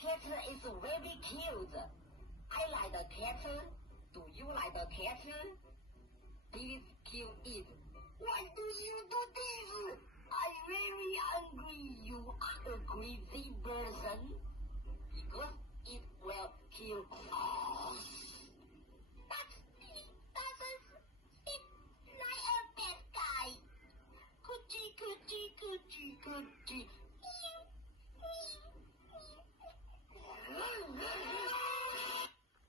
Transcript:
cat is very cute. I like the cat. Do you like the cat? Please kill it. Why do you do this? I'm very angry. You are a crazy person. Because it will kill all.